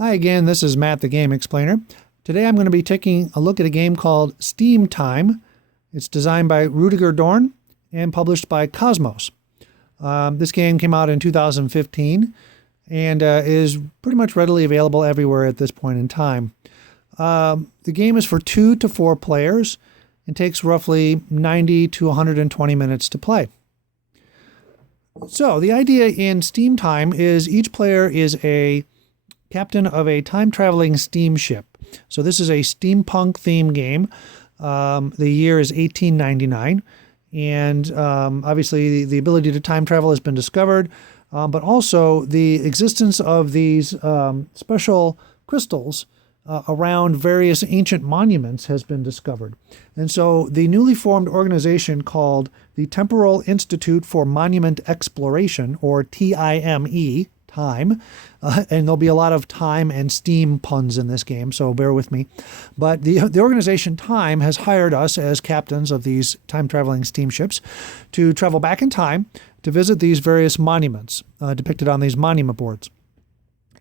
Hi again, this is Matt the Game Explainer. Today I'm going to be taking a look at a game called Steam Time. It's designed by Rudiger Dorn and published by Kosmos. This game came out in 2015 and is pretty much readily available everywhere at this point in time. The game is for 2 to 4 players and takes roughly 90 to 120 minutes to play. So the idea in Steam Time is each player is a captain of a time-traveling steamship. So this is a steampunk theme game. The year is 1899, and obviously the ability to time travel has been discovered, but also the existence of these special crystals around various ancient monuments has been discovered. And so the newly formed organization called the Temporal Institute for Monument Exploration, or TIME, and there'll be a lot of time and steam puns in this game, so bear with me. But the organization Time has hired us as captains of these time-traveling steamships to travel back in time to visit these various monuments depicted on these monument boards.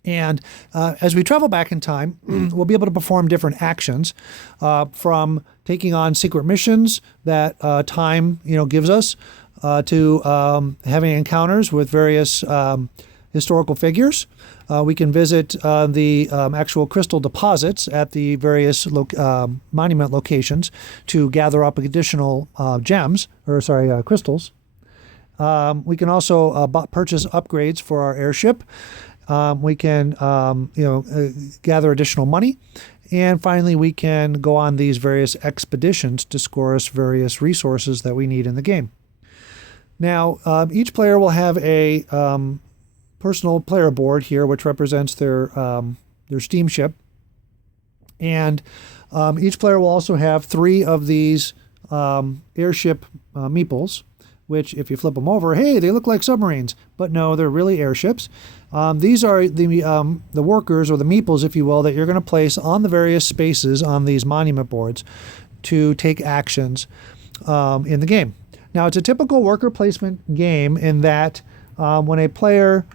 And as we travel back in time, we'll be able to perform different actions, from taking on secret missions that time gives us, to having encounters with various historical figures. We can visit the actual crystal deposits at the various monument locations to gather up additional crystals. We can also purchase upgrades for our airship. We can gather additional money. And finally, we can go on these various expeditions to score us various resources that we need in the game. Now, each player will have a personal player board here, which represents their steamship, and each player will also have 3 of these airship meeples, which, if you flip them over, hey, they look like submarines, but no, they're really airships. These are the workers, or the meeples, if you will, that you're going to place on the various spaces on these monument boards to take actions in the game. Now, it's a typical worker placement game in that when a player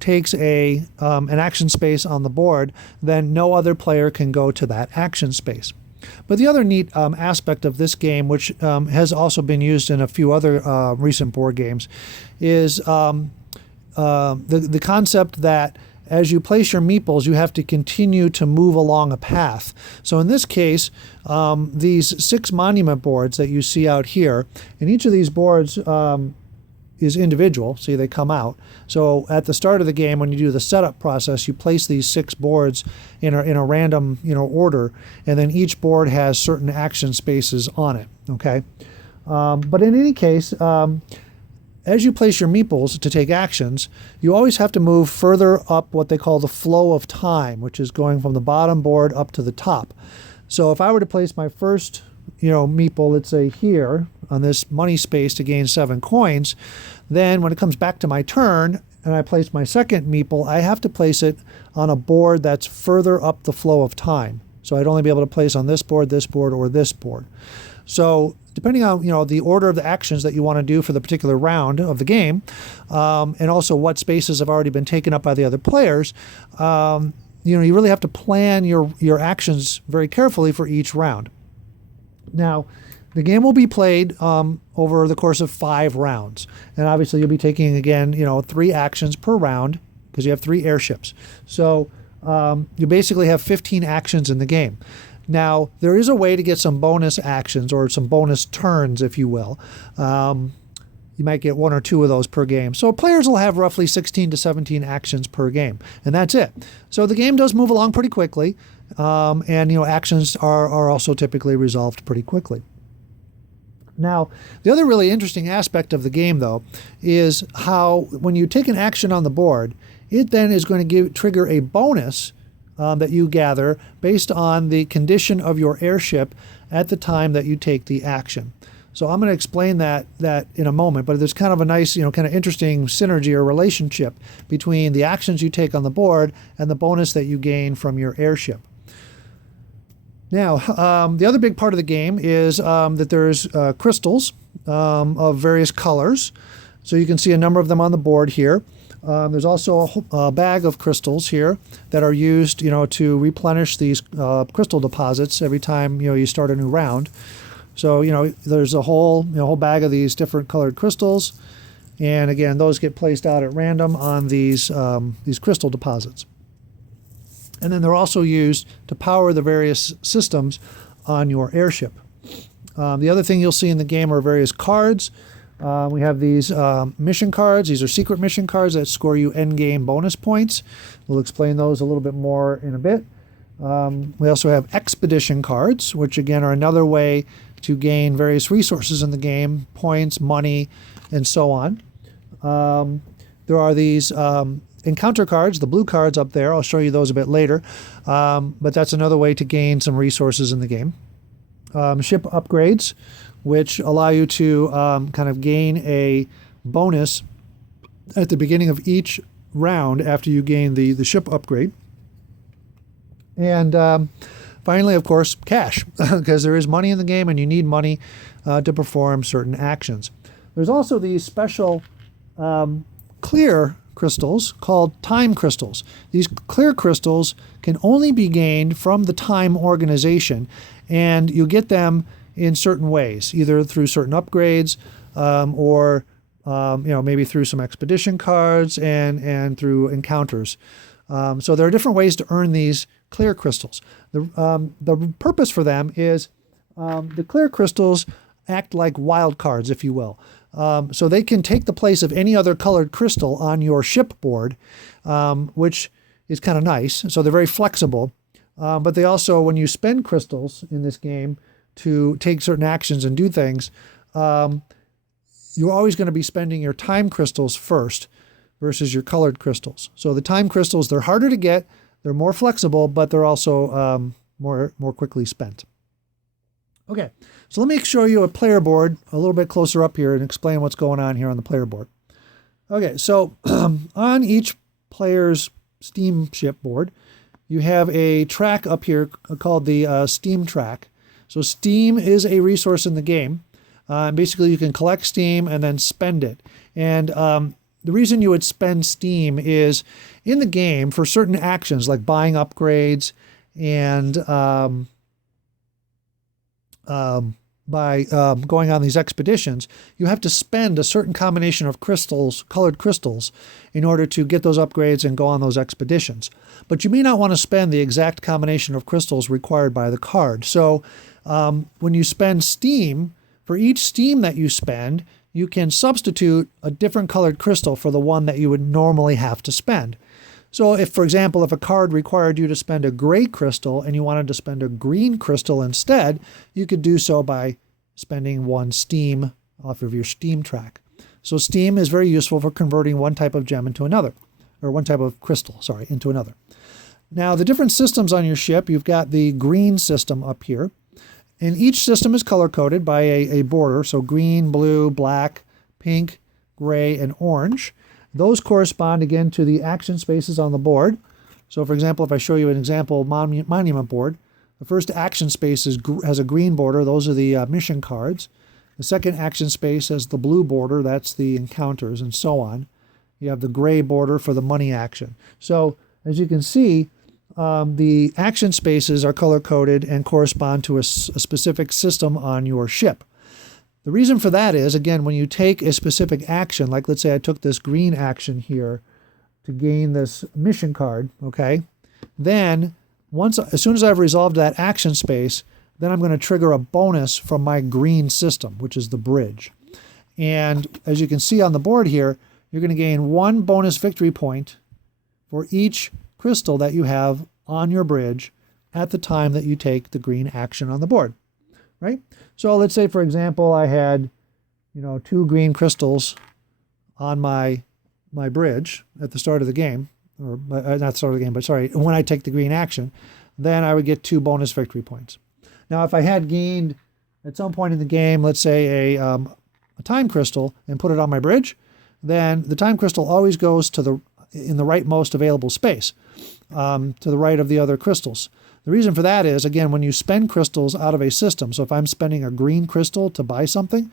takes an action space on the board, then no other player can go to that action space. But the other neat aspect of this game, which has also been used in a few other recent board games, is the concept that as you place your meeples, you have to continue to move along a path. So in this case, these 6 monument boards that you see out here, and each of these boards is individual, see, they come out. So at the start of the game, when you do the setup process, you place these 6 boards in a random order, and then each board has certain action spaces on it. Okay, but in any case, as you place your meeples to take actions, you always have to move further up what they call the flow of time, which is going from the bottom board up to the top. So if I were to place my first meeple, let's say here on this money space to gain 7 coins, then when it comes back to my turn and I place my second meeple, I have to place it on a board that's further up the flow of time. So I'd only be able to place on this board, or this board. So depending on the order of the actions that you want to do for the particular round of the game, and also what spaces have already been taken up by the other players, you really have to plan your actions very carefully for each round. Now, the game will be played over the course of 5 rounds. And obviously you'll be taking, again, 3 actions per round because you have 3 airships. So you basically have 15 actions in the game. Now, there is a way to get some bonus actions, or some bonus turns, if you will. You might get 1 or 2 of those per game. So players will have roughly 16 to 17 actions per game, and that's it. So the game does move along pretty quickly, and actions are also typically resolved pretty quickly. Now, the other really interesting aspect of the game, though, is how when you take an action on the board, it then is going to trigger a bonus that you gather based on the condition of your airship at the time that you take the action. So I'm going to explain that in a moment, but there's kind of a nice, kind of interesting synergy or relationship between the actions you take on the board and the bonus that you gain from your airship. Now, the other big part of the game is that there's crystals of various colors. So you can see a number of them on the board here. There's also a bag of crystals here that are used, to replenish these crystal deposits every time, you start a new round. So, there's a whole bag of these different colored crystals. And again, those get placed out at random on these crystal deposits. And then they're also used to power the various systems on your airship. The other thing you'll see in the game are various cards. We have these mission cards. These are secret mission cards that score you endgame bonus points. We'll explain those a little bit more in a bit. We also have expedition cards, which again are another way to gain various resources in the game, points, money, and so on. There are these encounter cards, the blue cards up there. I'll show you those a bit later. But that's another way to gain some resources in the game. Ship upgrades, which allow you to kind of gain a bonus at the beginning of each round after you gain the ship upgrade. And finally, of course, cash, because there is money in the game and you need money to perform certain actions. There's also these special clear crystals called time crystals. These clear crystals can only be gained from the time organization, and you get them in certain ways, either through certain upgrades or maybe through some expedition cards and through encounters. So there are different ways to earn these clear crystals. The purpose for them is the clear crystals act like wild cards, if you will. So they can take the place of any other colored crystal on your ship board, which is kind of nice. So they're very flexible. But they also, when you spend crystals in this game to take certain actions and do things, you're always going to be spending your time crystals first versus your colored crystals. So the time crystals, they're harder to get, they're more flexible, but they're also more quickly spent. Okay, so let me show you a player board a little bit closer up here and explain what's going on here on the player board. Okay, so on each player's steamship board, you have a track up here called the steam track. So steam is a resource in the game. Basically, you can collect steam and then spend it. And the reason you would spend steam is in the game for certain actions like buying upgrades and by going on these expeditions, you have to spend a certain combination of crystals, colored crystals, in order to get those upgrades and go on those expeditions. But you may not want to spend the exact combination of crystals required by the card. So when you spend steam, for each steam that you spend, you can substitute a different colored crystal for the one that you would normally have to spend. So if, for example, if a card required you to spend a gray crystal and you wanted to spend a green crystal instead, you could do so by spending one steam off of your steam track. So steam is very useful for converting one type of gem into another, or one type of crystal, into another. Now, the different systems on your ship, you've got the green system up here. And each system is color-coded by a border, so green, blue, black, pink, gray, and orange. Those correspond, again, to the action spaces on the board. So, for example, if I show you an example monument board, the first action space has a green border. Those are the mission cards. The second action space has the blue border. That's the encounters, and so on. You have the gray border for the money action. So, as you can see, the action spaces are color-coded and correspond to a specific system on your ship. The reason for that is, again, when you take a specific action, like let's say I took this green action here to gain this mission card, okay, then as soon as I've resolved that action space, then I'm going to trigger a bonus from my green system, which is the bridge. And as you can see on the board here, you're going to gain one bonus victory point for each crystal that you have on your bridge at the time that you take the green action on the board, right? So let's say, for example, I had, 2 green crystals on my bridge at the start of the game, or not the start of the game, but sorry, when I take the green action, then I would get 2 bonus victory points. Now, if I had gained at some point in the game, let's say a time crystal and put it on my bridge, then the time crystal always goes in the rightmost available space, to the right of the other crystals. The reason for that is, again, when you spend crystals out of a system, so if I'm spending a green crystal to buy something,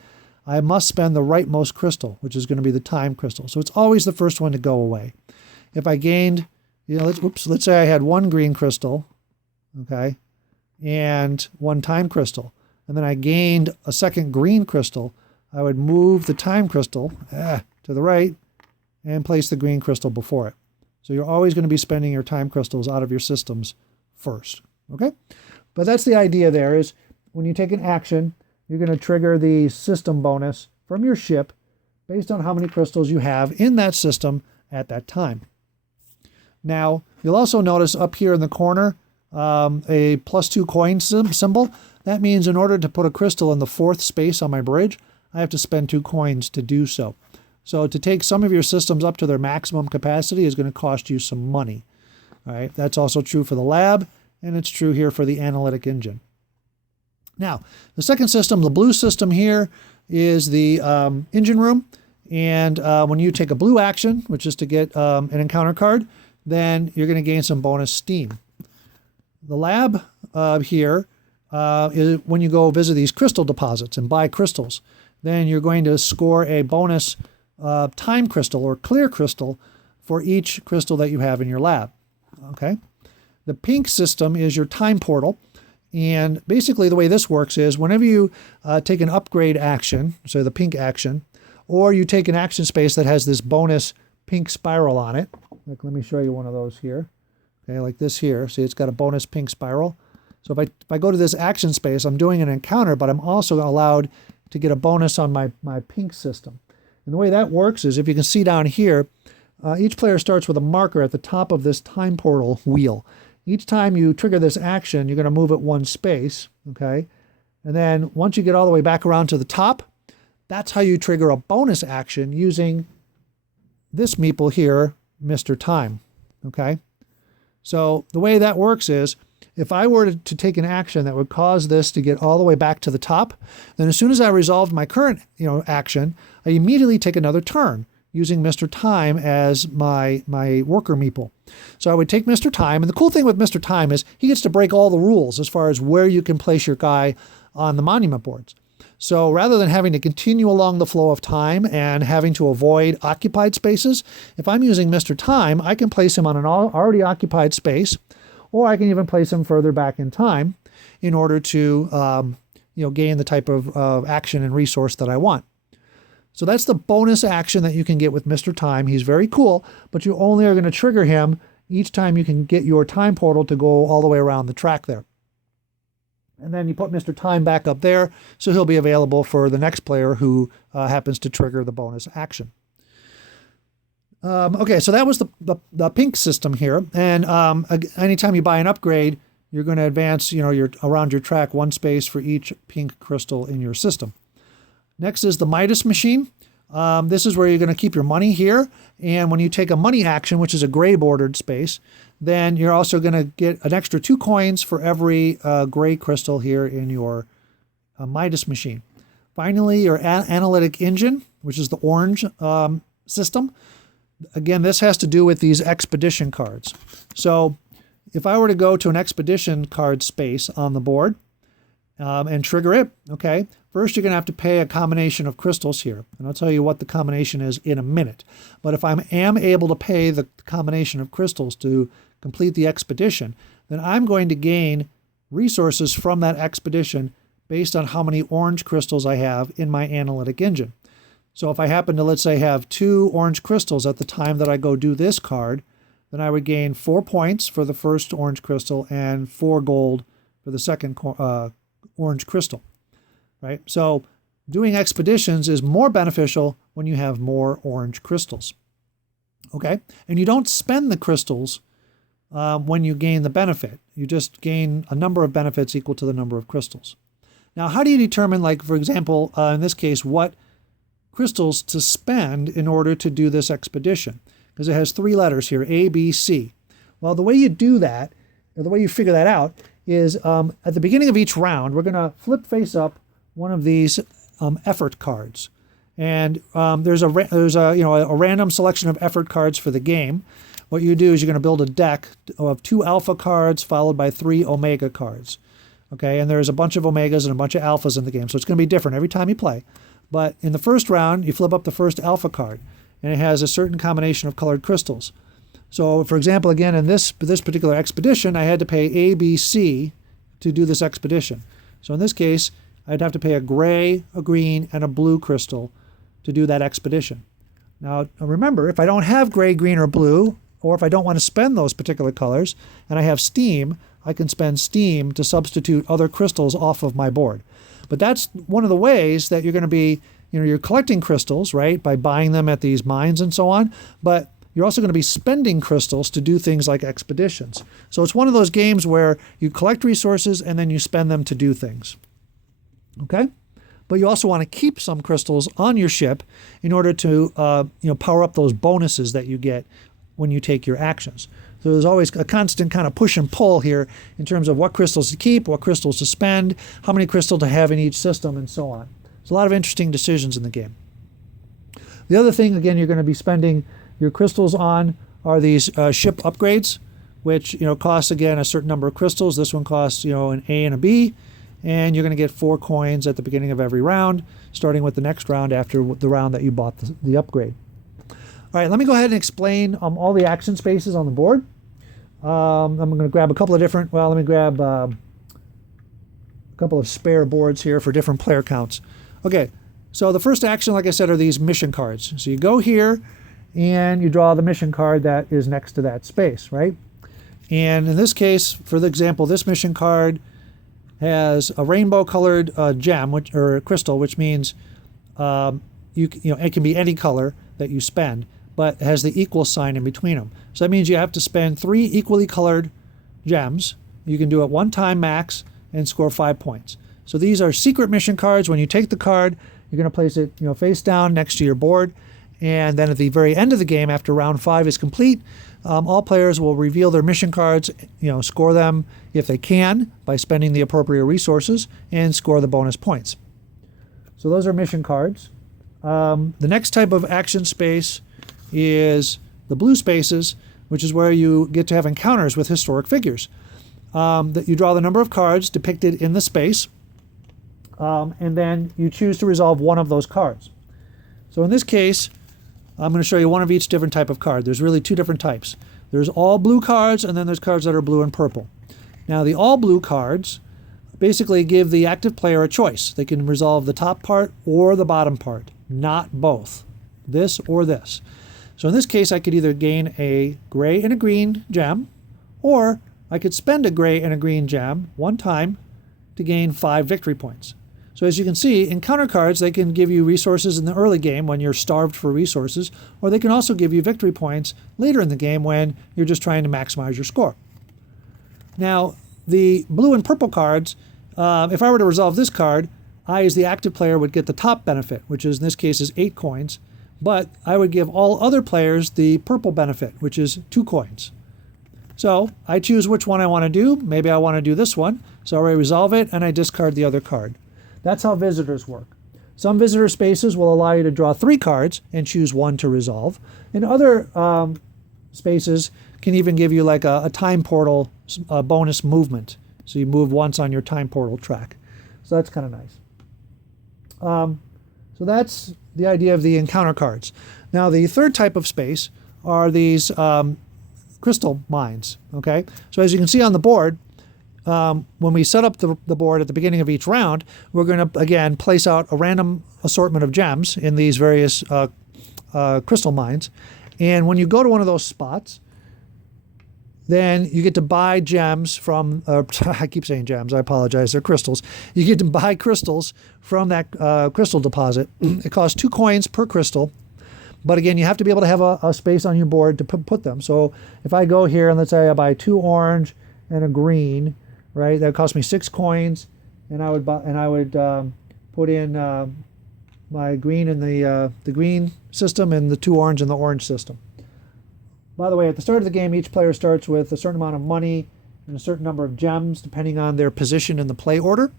I must spend the rightmost crystal, which is going to be the time crystal. So it's always the first one to go away. If I gained, let's say I had one green crystal, okay, and one time crystal, and then I gained a second green crystal, I would move the time crystal to the right and place the green crystal before it. So you're always going to be spending your time crystals out of your systems first, okay? But that's the idea there, is when you take an action, you're going to trigger the system bonus from your ship based on how many crystals you have in that system at that time. Now, you'll also notice up here in the corner a +2 coin symbol. That means in order to put a crystal in the 4th space on my bridge, I have to spend 2 coins to do so. So to take some of your systems up to their maximum capacity is going to cost you some money. All right, that's also true for the lab, and it's true here for the analytic engine. Now, the second system, the blue system here, is the engine room. And when you take a blue action, which is to get an encounter card, then you're going to gain some bonus steam. The lab here is when you go visit these crystal deposits and buy crystals, then you're going to score a bonus time crystal or clear crystal for each crystal that you have in your lab. Okay. The pink system is your time portal. And basically the way this works is whenever you take an upgrade action, so the pink action, or you take an action space that has this bonus pink spiral on it, like let me show you one of those here, okay, like this here, see it's got a bonus pink spiral. So if I go to this action space, I'm doing an encounter, but I'm also allowed to get a bonus on my pink system. And the way that works is, if you can see down here, each player starts with a marker at the top of this time portal wheel. Each time you trigger this action, you're going to move it 1 space, okay? And then once you get all the way back around to the top, that's how you trigger a bonus action using this meeple here, Mr. Time, okay? So the way that works is, if I were to take an action that would cause this to get all the way back to the top, then as soon as I resolved my current action, I immediately take another turn using Mr. Time as my worker meeple. So I would take Mr. Time, and the cool thing with Mr. Time is he gets to break all the rules as far as where you can place your guy on the monument boards. So rather than having to continue along the flow of time and having to avoid occupied spaces, if I'm using Mr. Time, I can place him on an already occupied space, or I can even place him further back in time in order to gain the type of action and resource that I want. So that's the bonus action that you can get with Mr. Time. He's very cool, but you only are going to trigger him each time you can get your time portal to go all the way around the track there. And then you put Mr. Time back up there, so he'll be available for the next player who happens to trigger the bonus action. Okay, so that was the pink system here. And anytime you buy an upgrade, you're going to advance, you're around your track 1 space for each pink crystal in your system. Next is the Midas machine. This is where you're going to keep your money here. And when you take a money action, which is a gray bordered space, then you're also going to get an extra 2 coins for every gray crystal here in your Midas machine. Finally, your analytic engine, which is the orange system. Again, this has to do with these expedition cards. So if I were to go to an expedition card space on the board and trigger it, okay, first you're going to have to pay a combination of crystals here. And I'll tell you what the combination is in a minute. But if I am able to pay the combination of crystals to complete the expedition, then I'm going to gain resources from that expedition based on how many orange crystals I have in my analytic engine. So if I happen to, let's say, have 2 orange crystals at the time that I go do this card, then I would gain 4 points for the first orange crystal and 4 gold for the second orange crystal, right? So doing expeditions is more beneficial when you have more orange crystals, okay? And you don't spend the crystals when you gain the benefit. You just gain a number of benefits equal to the number of crystals. Now, how do you determine, like, for example, in this case, what crystals to spend in order to do this expedition? Because it has 3 letters here, A, B, C. Well, the way you do that, or the way you figure that out, is at the beginning of each round, we're going to flip face up one of these effort cards. And there's a random selection of effort cards for the game. What you do is you're going to build a deck of 2 alpha cards followed by 3 omega cards. Okay, and there's a bunch of omegas and a bunch of alphas in the game, so it's going to be different every time you play. But in the first round, you flip up the first alpha card, and it has a certain combination of colored crystals. So, for example, again, in this particular expedition, I had to pay A, B, C to do this expedition. So in this case, I'd have to pay a gray, a green, and a blue crystal to do that expedition. Now, remember, if I don't have gray, green, or blue, or if I don't want to spend those particular colors, and I have steam, I can spend steam to substitute other crystals off of my board. But that's one of the ways that you're going to be, you're collecting crystals, right, by buying them at these mines and so on, but you're also going to be spending crystals to do things like expeditions. So it's one of those games where you collect resources and then you spend them to do things. Okay? But you also want to keep some crystals on your ship in order to power up those bonuses that you get when you take your actions. So there's always a constant kind of push and pull here in terms of what crystals to keep, what crystals to spend, how many crystals to have in each system, and so on. There's a lot of interesting decisions in the game. The other thing, again, you're going to be spending your crystals on are these ship upgrades, which costs, again, a certain number of crystals. This one costs an A and a B, and you're going to get 4 coins at the beginning of every round, starting with the next round after the round that you bought the upgrade. All right, let me go ahead and explain all the action spaces on the board. I'm going to grab a couple of different, let me grab a couple of spare boards here for different player counts. Okay, so the first action, like I said, are these mission cards. So you go here and you draw the mission card that is next to that space, right? And in this case, for the example, this mission card has a rainbow-colored gem or crystal, which means it can be any color that you spend, but it has the equal sign in between them. So that means you have to spend 3 equally colored gems. You can do it 1 time max and score 5 points. So these are secret mission cards. When you take the card, you're going to place it face down next to your board. And then at the very end of the game, after round 5 is complete, all players will reveal their mission cards, score them if they can by spending the appropriate resources, and score the bonus points. So those are mission cards. The next type of action space is the blue spaces, which is where you get to have encounters with historic figures. That you draw the number of cards depicted in the space, and then you choose to resolve one of those cards. So in this case, I'm going to show you one of each different type of card. There's really 2 different types. There's all blue cards, and then there's cards that are blue and purple. Now, the all blue cards basically give the active player a choice. They can resolve the top part or the bottom part, not both, this or this. So in this case, I could either gain a gray and a green gem, or I could spend a gray and a green gem 1 time to gain 5 victory points. So as you can see, encounter cards, they can give you resources in the early game when you're starved for resources, or they can also give you victory points later in the game when you're just trying to maximize your score. Now, the blue and purple cards, if I were to resolve this card, I, as the active player, would get the top benefit, which is in this case is 8 coins, but I would give all other players the purple benefit, which is 2 coins. So I choose which one I want to do. Maybe I want to do this one, so I resolve it and I discard the other card. That's how visitors work. Some visitor spaces will allow you to draw 3 cards and choose 1 to resolve. And other spaces can even give you like a time portal bonus movement. So you move once on your time portal track. So that's kind of nice. So that's the idea of the encounter cards. Now the third type of space are these crystal mines. Okay, so as you can see on the board, when we set up the board at the beginning of each round, we're going to, again, place out a random assortment of gems in these various crystal mines. And when you go to one of those spots, then you get to buy gems from, I keep saying gems, I apologize, they're crystals. You get to buy crystals from that crystal deposit. It costs 2 coins per crystal. But again, you have to be able to have a space on your board to put them. So if I go here and let's say I buy 2 orange and a green, right? That cost me 6 coins, and I would put in my green in the green system and the 2 orange in the orange system. By the way, at the start of the game, each player starts with a certain amount of money and a certain number of gems, depending on their position in the play order.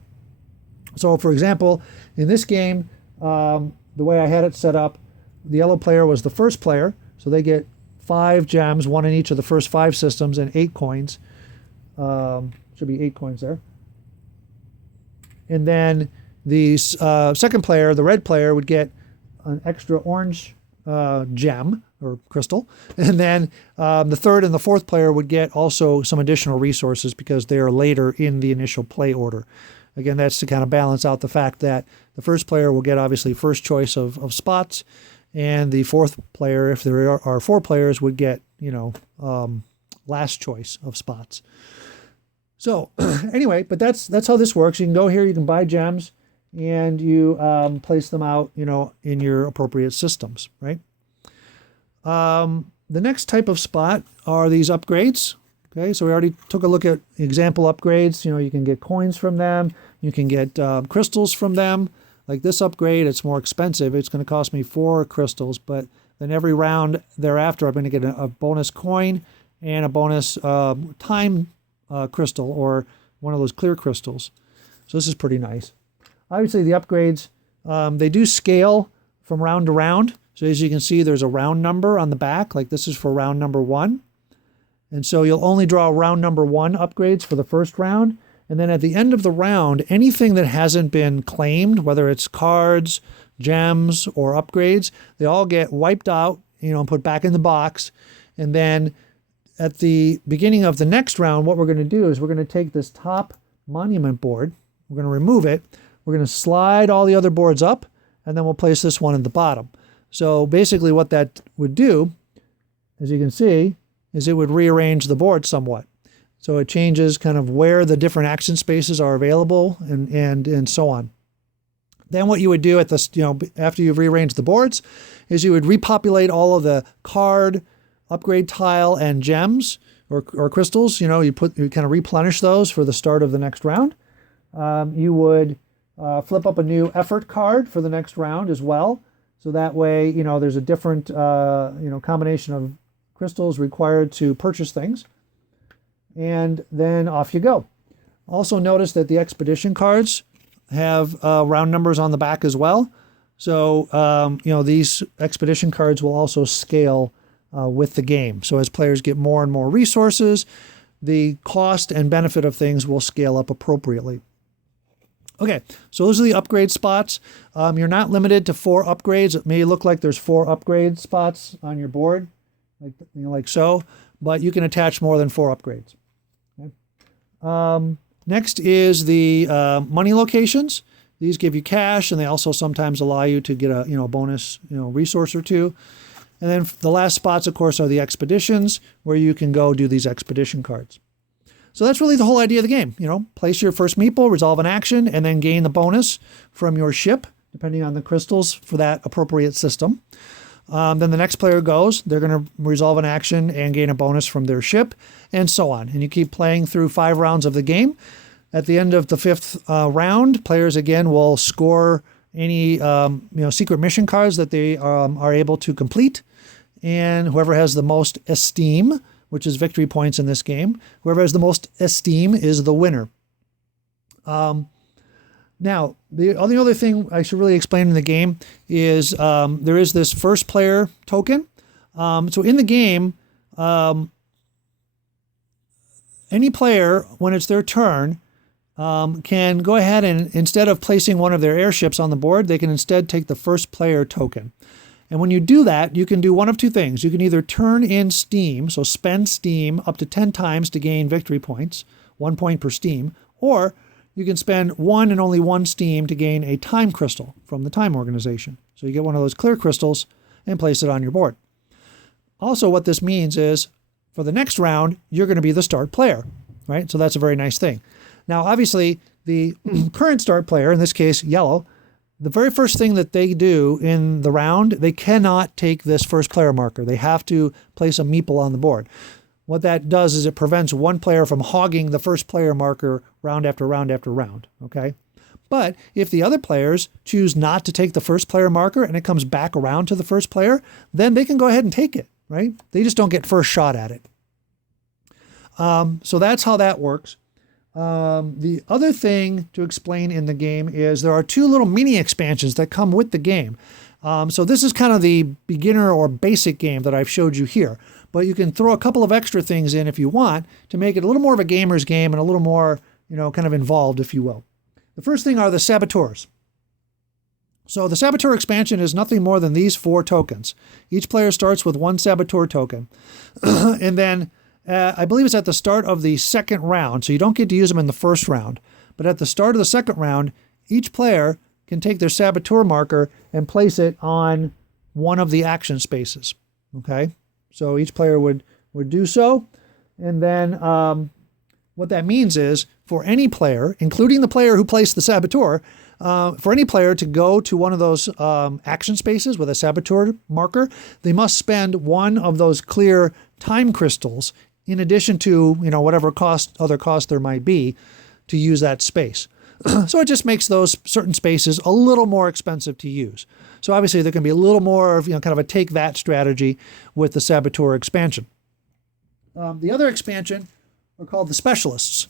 So, for example, in this game, the way I had it set up, the yellow player was the first player, so they get 5 gems, 1 in each of the first 5 systems, and 8 coins. Should be 8 coins there. And then the second player, the red player, would get an extra orange gem or crystal, and then the third and the fourth player would get also some additional resources because they are later in the initial play order. Again, that's to kind of balance out the fact that the first player will get obviously first choice of spots, and the fourth player, if there are four players, would get, last choice of spots. So anyway, but that's how this works. You can go here, you can buy gems, and you place them out, in your appropriate systems, right? The next type of spot are these upgrades. Okay, so we already took a look at example upgrades. You can get coins from them. You can get crystals from them. Like this upgrade, it's more expensive. It's going to cost me 4 crystals, but then every round thereafter, I'm going to get a bonus coin and a bonus time crystal, or one of those clear crystals. So this is pretty nice. Obviously, the upgrades, they do scale from round to round. So as you can see, there's a round number on the back. Like this is for round number 1. And so you'll only draw round number 1 upgrades for the first round. And then at the end of the round, anything that hasn't been claimed, whether it's cards, gems, or upgrades, they all get wiped out, and put back in the box. And then at the beginning of the next round, what we're going to do is we're going to take this top monument board, we're going to remove it, we're going to slide all the other boards up, and then we'll place this one at the bottom. So basically what that would do, as you can see, is it would rearrange the board somewhat. So it changes kind of where the different action spaces are available and so on. Then what you would do at this, after you've rearranged the boards, is you would repopulate all of the card, upgrade tile, and gems or crystals. You kind of replenish those for the start of the next round. You would flip up a new effort card for the next round as well. So that way, there's a different, combination of crystals required to purchase things. And then off you go. Also notice that the expedition cards have round numbers on the back as well. So, these expedition cards will also scale with the game. So as players get more and more resources, the cost and benefit of things will scale up appropriately. Okay, so those are the upgrade spots. You're not limited to 4 upgrades. It may look like there's 4 upgrade spots on your board, like so, but you can attach more than 4 upgrades. Okay. Next is the money locations. These give you cash, and they also sometimes allow you to get a bonus resource or two. And then the last spots, of course, are the expeditions, where you can go do these expedition cards. So that's really the whole idea of the game. Place your first meeple, resolve an action, and then gain the bonus from your ship, depending on the crystals for that appropriate system. Then the next player goes. They're going to resolve an action and gain a bonus from their ship, and so on. And you keep playing through 5 rounds of the game. At the end of the 5th round, players again will score any secret mission cards that they are able to complete. And whoever has the most esteem, which is victory points in this game, whoever has the most esteem is the winner. Now, the only other thing I should really explain in the game is there is this first player token. So in the game, any player, when it's their turn, can go ahead and instead of placing one of their airships on the board, they can instead take the first player token. And when you do that, you can do one of 2 things. You can either turn in steam, so spend steam up to 10 times to gain victory points, 1 point per steam, or you can spend 1 and only 1 steam to gain a time crystal from the time organization. So you get one of those clear crystals and place it on your board. Also, what this means is for the next round, you're going to be the start player, right? So that's a very nice thing. Now, obviously, the current start player, in this case, yellow, the very first thing that they do in the round, they cannot take this first player marker. They have to place a meeple on the board. What that does is it prevents one player from hogging the first player marker round after round after round, okay? But if the other players choose not to take the first player marker and it comes back around to the first player, then they can go ahead and take it, right? They just don't get first shot at it. So that's how that works. The other thing to explain in the game is there are 2 little mini expansions that come with the game. So this is kind of the beginner or basic game that I've showed you here, but you can throw a couple of extra things in if you want to make it a little more of a gamer's game and a little more, kind of involved, if you will. The first thing are the saboteurs. So the Saboteur expansion is nothing more than these 4 tokens. Each player starts with 1 Saboteur token. And then I believe it's at the start of the second round, so you don't get to use them in the first round. But at the start of the second round, each player can take their Saboteur marker and place it on one of the action spaces. Okay? So each player would do so. And then what that means is for any player, including the player who placed the Saboteur, for any player to go to one of those action spaces with a Saboteur marker, they must spend one of those clear time crystals in addition to, whatever other cost there might be to use that space. So it just makes those certain spaces a little more expensive to use. So obviously there can be a little more of, kind of a take that strategy with the Saboteur expansion. The other expansion are called the Specialists.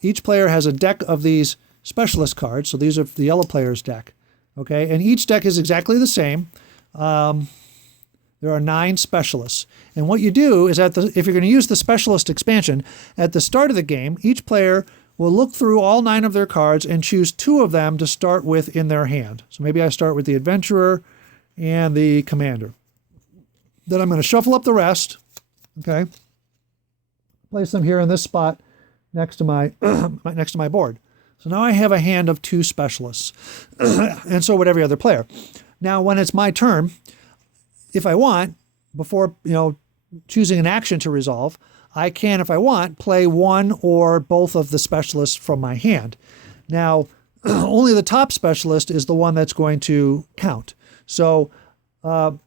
Each player has a deck of these Specialist cards. So these are the yellow player's deck. Okay, and each deck is exactly the same. There are 9 Specialists. And what you do is if you're going to use the Specialist expansion, at the start of the game, each player will look through all 9 of their cards and choose 2 of them to start with in their hand. So maybe I start with the Adventurer and the Commander. Then I'm going to shuffle up the rest. Okay, place them here in this spot next to my next to my board. So now I have a hand of 2 Specialists, and so would every other player. Now, when it's my turn, if I want, before choosing an action to resolve, I can, if I want, play one or both of the Specialists from my hand. Now, only the top Specialist is the one that's going to count. So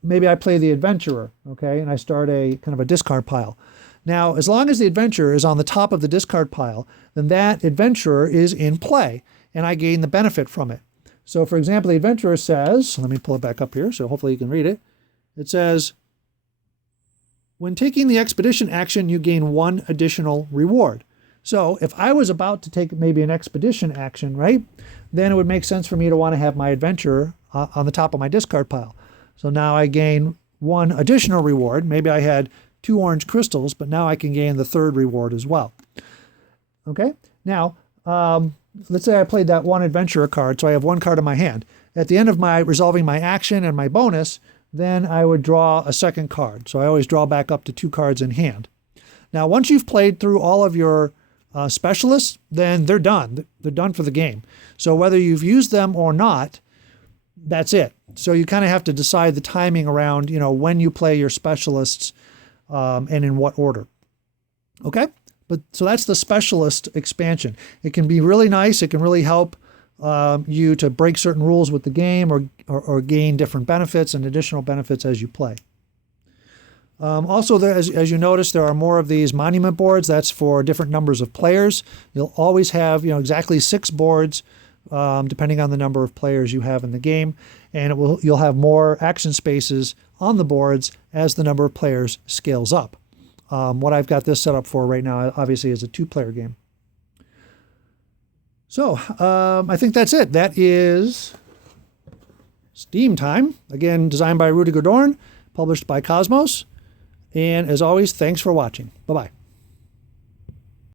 maybe I play the Adventurer, okay, and I start a kind of a discard pile. Now, as long as the Adventurer is on the top of the discard pile, then that Adventurer is in play, and I gain the benefit from it. So, for example, the Adventurer says, let me pull it back up here so hopefully you can read it. It says, when taking the expedition action, you gain 1 additional reward. So, if I was about to take maybe an expedition action, right, then it would make sense for me to want to have my Adventurer on the top of my discard pile. So now I gain 1 additional reward. Maybe I had 2 orange crystals, but now I can gain the 3rd reward as well. Okay, now let's say I played that 1 Adventurer card, so I have 1 card in my hand. At the end of my resolving my action and my bonus, then I would draw a 2nd card. So I always draw back up to 2 cards in hand. Now, once you've played through all of your Specialists, then they're done. They're done for the game. So whether you've used them or not, that's it. So you kind of have to decide the timing around, when you play your Specialists and in what order. Okay? So that's the Specialist expansion. It can be really nice. It can really help you to break certain rules with the game or gain different benefits and additional benefits as you play. Also, as you notice, there are more of these monument boards. That's for different numbers of players. You'll always have exactly 6 boards depending on the number of players you have in the game. And you'll have more action spaces on the boards as the number of players scales up. What I've got this set up for right now, obviously, is a 2-player game. So I think that's it. That is Steam Time. Again, designed by Rudiger Dorn, published by Kosmos. And as always, thanks for watching. Bye-bye.